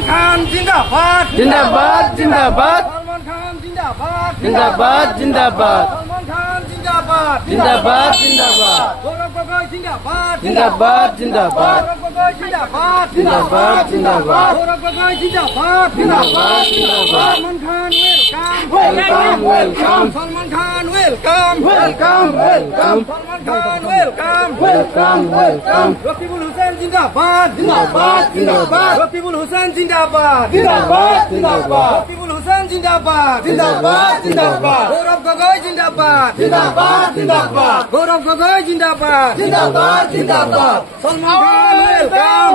सलमान खान जिंदाबाद जिंदाबाद जिंदाबाद सलमान खान जिंदाबाद जिंदाबाद जिंदाबाद सलमान खान जिंदाबाद जिंदाबाद जिंदाबाद गौरव गोगोई जिंदाबाद जिंदाबाद जिंदाबाद गौरव गोगोई जिंदाबाद जिंदाबाद जिंदाबाद गौरव गोगोई जिंदाबाद जिंदाबाद जिंदाबाद Salman Khan welcome welcome Salman Khan welcome welcome welcome Salman Khan welcome welcome welcome Rakibul Hussain जिंदाबाद जिंदाबाद जिंदाबाद रकीबुल हुसैन जिंदाबाद जिंदाबाद जिंदाबाद रकीबुल हुसैन जिंदाबाद जिंदाबाद जिंदाबाद गौरव गोगोई जिंदाबाद जिंदाबाद जिंदाबाद गौरव गोगोई जिंदाबाद जिंदाबाद जिंदाबाद सलमान खान वेलकम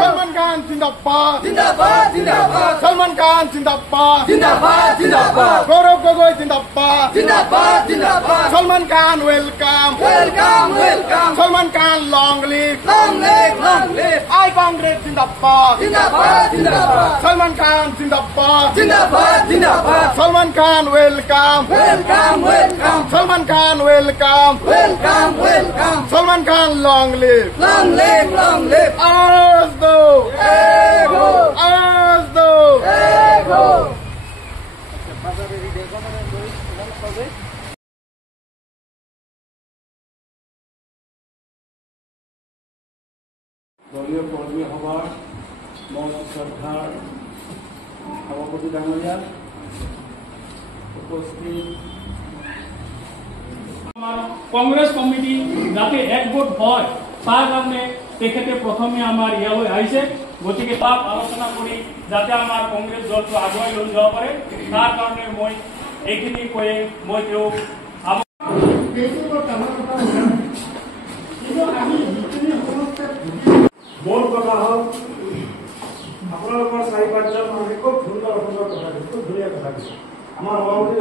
सलमान खान जिंदाबाद जिंदाबाद जिंदाबाद सलमान खान जिंदाबाद जिंदाबाद जिंदाबाद गौरव गोगोई जिंदाबाद जिंदाबाद जिंदाबाद Salman Khan welcome welcome welcome Salman Khan long live long live I Congress जिंदाबाद जिंदाबाद जिंदाबाद सलमान खान जिंदाबाद जिंदाबाद जिंदाबाद Salman Khan welcome welcome welcome Salman Khan welcome welcome welcome Salman Khan long live long live आवाज दो एगो आवाज दो एगो দলীয় কর্মী সভাৰ মত শ্ৰদ্ধাৰ সভাপতি ডাঙৰীয়া উপস্থিত কংগ্ৰেছ কমিটি যাতে একগোট হয় তাৰ কাৰণে তেখেতে প্ৰথমে আমাৰ ইয়ালৈ আহিছে গতিকে তাক আলোচনা কৰি যাতে আমাৰ কংগ্ৰেছ দলটো আগুৱাই লৈ যাব পাৰে তাৰ কাৰণে মই এইখিনি কৈয়ে মই তেওঁক মোৰ কথা হ'ল আপোনালোকৰ ৪-৫জন মানুহে খুব সুন্দৰ সুন্দৰ কথা কৈছে খুব ধুনীয়া কথা কৈছে আমাৰ সভাপতি